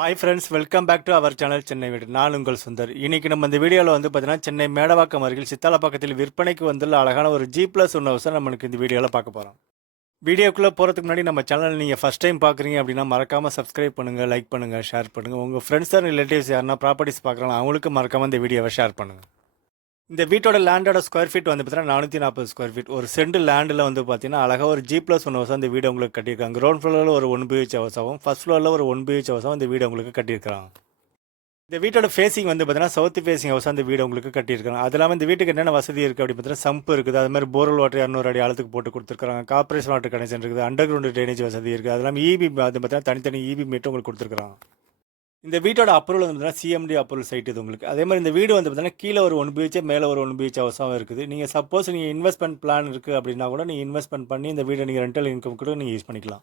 Hi friends, welcome back to our channel Chennai வீடு. நான் உங்கள் சுந்தர். இன்னைக்கு நம்ம இந்த வீடியோவில் வந்து பார்த்தீங்கன்னா சென்னை மேடவாக்கம் அருகில் சித்தாலப்பாக்கத்தில் விற்பனைக்கு வந்துள்ள அழகான ஒரு G+1 ஹவுஸை நம்மளுக்கு இந்த வீடியோவில் பார்க்க போகிறோம். வீடியோக்குள்ளே போகிறதுக்கு முன்னாடி நம்ம சேனல் நீங்கள் ஃபஸ்ட் டைம் பார்க்குறீங்க அப்படின்னா மறக்காமல் சப்ஸ்கிரைப் பண்ணுங்கள், லைக் பண்ணுங்கள், ஷேர் பண்ணுங்கள். உங்கள் ஃப்ரெண்ட்ஸ் அண்ட் ரிலேட்டிவ்ஸ் யாருன்னா ப்ராப்பர்ட்டிஸ் பார்க்குறாங்க அவங்களுக்கு மறக்காமல் இந்த வீடியோவை ஷேர் பண்ணுங்கள். இந்த வீட்டோட லேண்டோட ஸ்கொயர் ஃபீட் வந்து பார்த்தீங்கன்னா 440 ஸ்கொயர் ஃபீட். ஒரு சென்ட் லேண்டில் வந்து பார்த்தீங்கன்னா அழகாக ஒரு G+1 ஹவுஸ் அந்த வீடு உங்களுக்கு கட்டியிருக்காங்க. கிரவுண்ட் ஃப்ளோரில் ஒரு 1 BH ஹவுஸாகவும் ஃபர்ஸ்ட் ஃப்ளோரில் ஒரு 1 BH ஹவுஸாகவும் இந்த வீடு உங்களுக்கு கட்டியிருக்காங்க. இந்த வீட்டோட ஃபேசிங் வந்து பார்த்தீங்கன்னா சவுத் ஃபேசிங் ஹவுஸ் அந்த வீடு உங்களுக்கு கட்டியிருக்காங்க. அது இல்லாமல் இந்த வீட்டுக்கு என்னென்ன வசதி இருக்குது அப்படின்னு பார்த்தீங்கன்னா சம்ப் இருக்குது, அது மாதிரி போரல் வாட்டர் 200 அடி ஆழத்துக்கு போட்டு கொடுத்துருக்காங்க. கார்பரேஷன் வாட்டர் கனெக்ஷன் இருக்குது, அண்டர் கிரவுண்ட் ட்ரைனேஜ் வசதி இருக்குது. அது இல்லாமல் இபி அது பார்த்தீங்கன்னா தனித்தனி இபி மீட்டர் உங்களுக்கு கொடுத்துருக்காங்க. இந்த வீட்டோட அப்ரூவல் வந்து பார்த்தீங்கன்னா சிஎம்டி அப்ரூவல் சைட் இது உங்களுக்கு. அதே மாதிரி இந்த வீடு வந்து பார்த்தீங்கன்னா கீழே ஒரு 1 BH மேலே ஒரு 1 BH ஹவுஸாகவும் இருக்குது. நீங்கள் சப்போஸ் நீங்கள் இன்வெஸ்ட்மெண்ட் பிளான் இருக்குது அப்படின்னா கூட நீங்கள் இன்வெஸ்ட்மெண்ட் பண்ணி இந்த வீடை நீங்கள் ரெண்டல் இன்கம் கூட நீங்கள் யூஸ் பண்ணிக்கலாம்.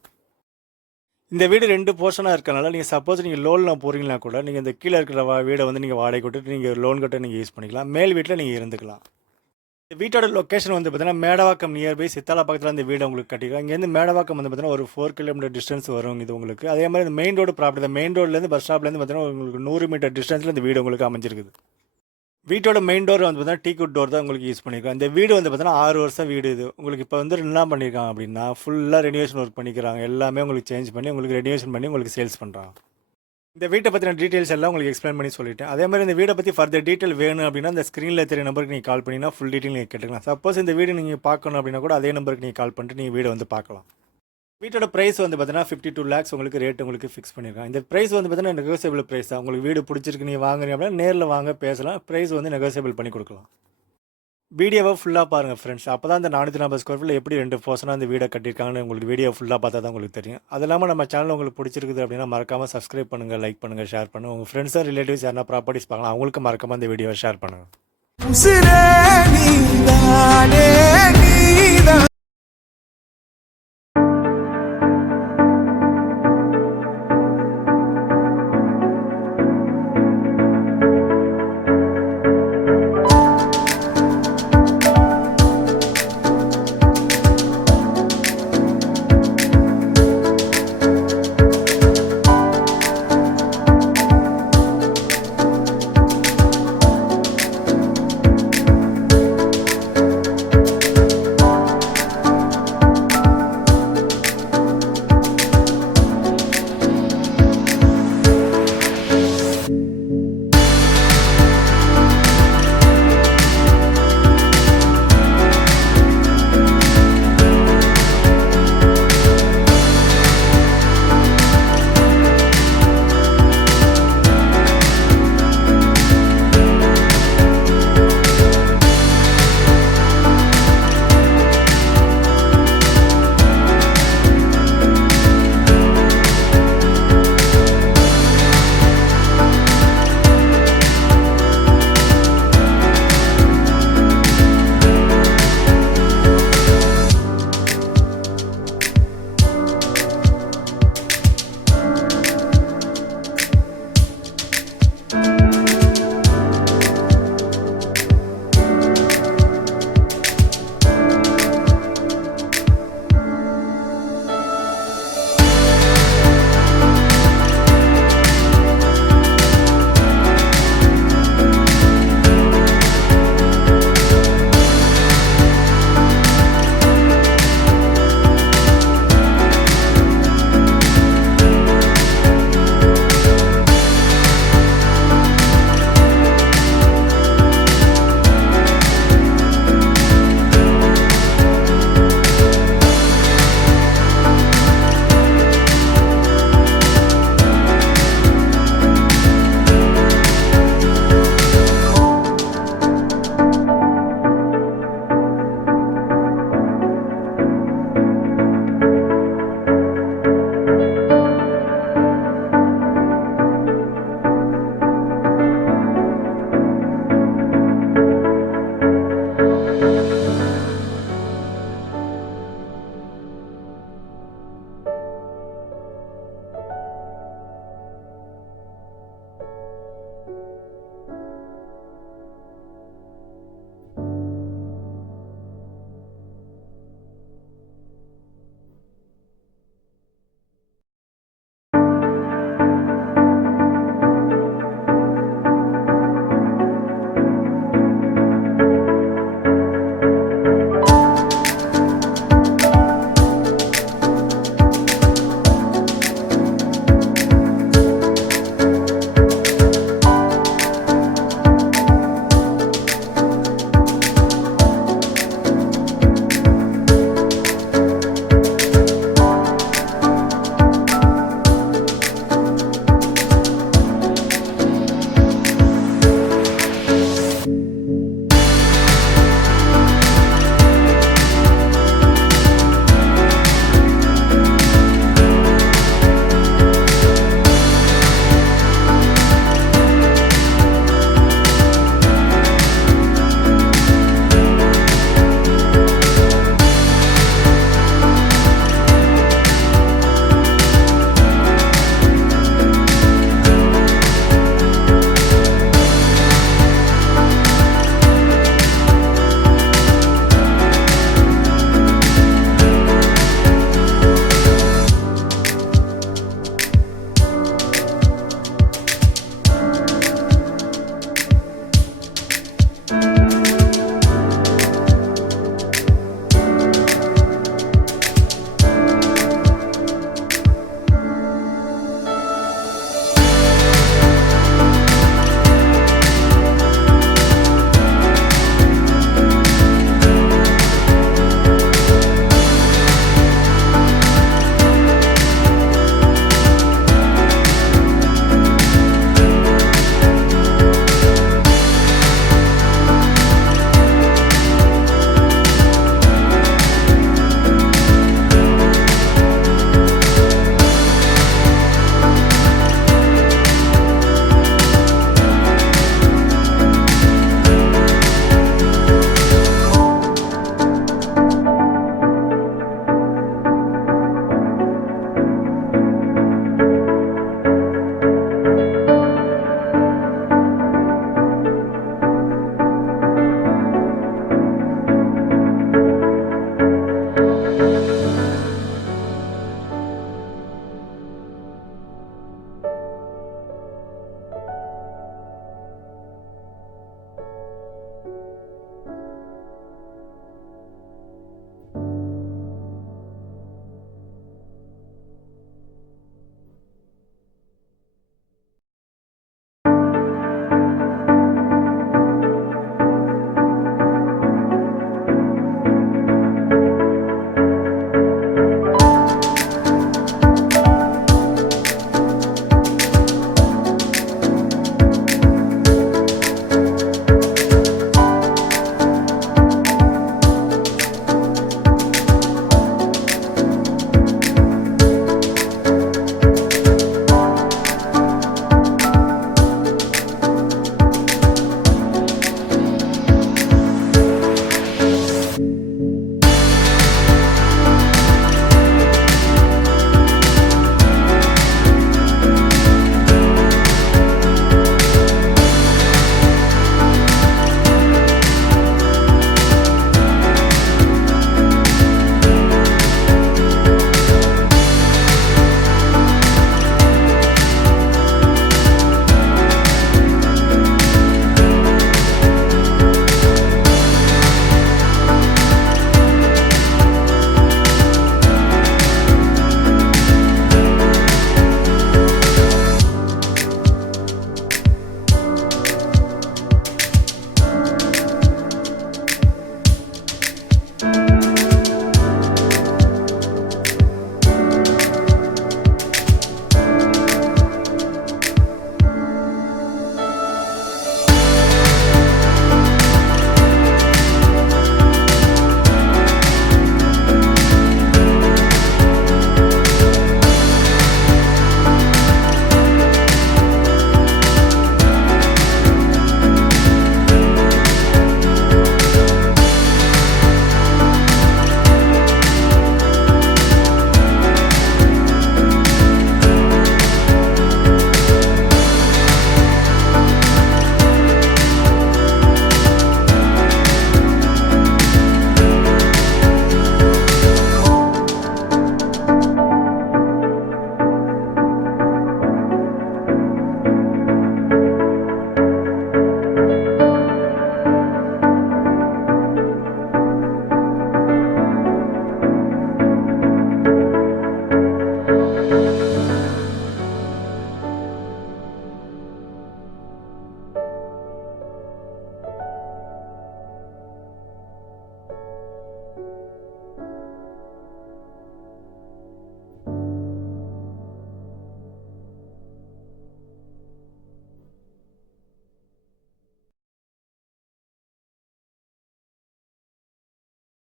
இந்த வீடு 2 போர்ஷனாக இருக்கனால நீங்கள் சப்போஸ் நீங்கள் லோனில் போகிறீங்கன்னா கூட நீங்கள் இந்த கீழே இருக்கிற வீடை வந்து நீங்கள் வாடகை கொடுத்துட்டு நீங்கள் லோன் கட்ட நீங்கள் யூஸ் பண்ணிக்கலாம். மேல் வீட்டில் நீங்கள் இருந்துக்கலாம். இந்த வீட்டோட லொக்கேஷன் வந்து பார்த்தீங்கன்னா மேடவாக்கம் நியர்பை சித்தாலப்பாக்கத்தில் இந்த வீடு உங்களுக்கு கட்டிக்கலாம். இங்கேருந்து மேடவாக்கம் வந்து பார்த்தீங்கன்னா ஒரு 4 கிலோமீட்டர் டிஸ்டன்ஸ் வரும் இது உங்களுக்கு. அதே மாதிரி இந்த மெயின் ரோடு ப்ராப்பர்ட்டி, மெயின் ரோட்லேருந்து பஸ் ஸ்டாப்லேருந்து பார்த்தீங்கன்னா உங்களுக்கு 100 மீட்டர் டிஸ்டன்ஸில் இந்த வீடு உங்களுக்கு அமைஞ்சிருக்குது. வீட்டோட மெயின் டோர் வந்து பார்த்தீங்கன்னா டீக்குட் டோர் தான் உங்களுக்கு யூஸ் பண்ணியிருக்காங்க. இந்த வீடு வந்து பார்த்தீங்கன்னா 6 வருஷம் வீடு இது உங்களுக்கு. இப்போ வந்து என்ன பண்ணியிருக்காங்க அப்படின்னா ஃபுல்லாக ரெனிவேஷன் ஒர்க் பண்ணிக்கிறாங்க. எல்லாமே உங்களுக்கு சேஞ்ச் பண்ணி உங்களுக்கு ரெனிவேஷன் பண்ணி உங்களுக்கு சேல்ஸ் பண்ணுறாங்க. இந்த வீட்டை பற்றின டீட்டெயில்ஸ் எல்லாம் உங்களுக்கு எக்ஸ்பிளைன் பண்ணி சொல்லிட்டேன். அதே மாதிரி இந்த வீடை பற்றி ஃபர்தர் டீட்டெயில் வேணும் அப்படின்னா இந்த ஸ்க்ரீனில் தெரிய நம்பருக்கு நீங்கள் கால் பண்ணிங்கன்னா ஃபுல் டீட்டெயில் நீங்கள் கேட்டுக்கலாம். சப்போஸ் இந்த வீடு நீங்கள் பார்க்கணும் அப்படின்னா கூட அதே நம்பருக்கு நீங்கள் கால் பண்ணிட்டு நீங்கள் வீடை வந்து பார்க்கலாம். வீட்டோட ப்ரைஸ் வந்து பார்த்தீங்கன்னா 52 lakhs உங்களுக்கு ரேட் உங்களுக்கு ஃபிக்ஸ் பண்ணியிருக்காங்க. இந்த ப்ரைஸ் வந்து பார்த்தீங்கன்னா நெகோசியபிள் ப்ரைஸ் தான். உங்களுக்கு வீடு பிடிச்சிருக்கு நீங்கள் வாங்குறீங்க அப்படின்னா நேரில் வாங்க பேசலாம். ப்ரைஸ் வந்து நெகோசியபிள் பண்ணி கொடுக்கலாம். வீடியோவை ஃபுல்லாக பாருங்கள் ஃப்ரெண்ட்ஸ். அப்போ தான் இந்த 440 ஸ்கொயர் ஃபீட்டில் எப்படி 2 போர்ஷனாக இந்த வீடை கட்டியிருக்காங்கன்னு உங்களுக்கு வீடியோ ஃபுல்லாக பார்த்தா தான் உங்களுக்கு தெரியும். அது இல்லாமல் நம்ம சேனல் உங்களுக்கு பிடிச்சிருக்குது அப்படின்னா மறக்காமல் சப்ஸ்கிரைப் பண்ணுங்கள், லைக் பண்ணுங்கள், ஷேர் பண்ணுங்கள். உங்கள் ஃப்ரெண்ட்ஸ் அண்ட் ரிலேட்டிவ்ஸ் யாரா ப்ராப்பர்ட்டிஸ் பார்க்கலாம் அவங்களுக்கு மறக்காமல் இந்த வீடியோவை ஷேர் பண்ணுங்கள்.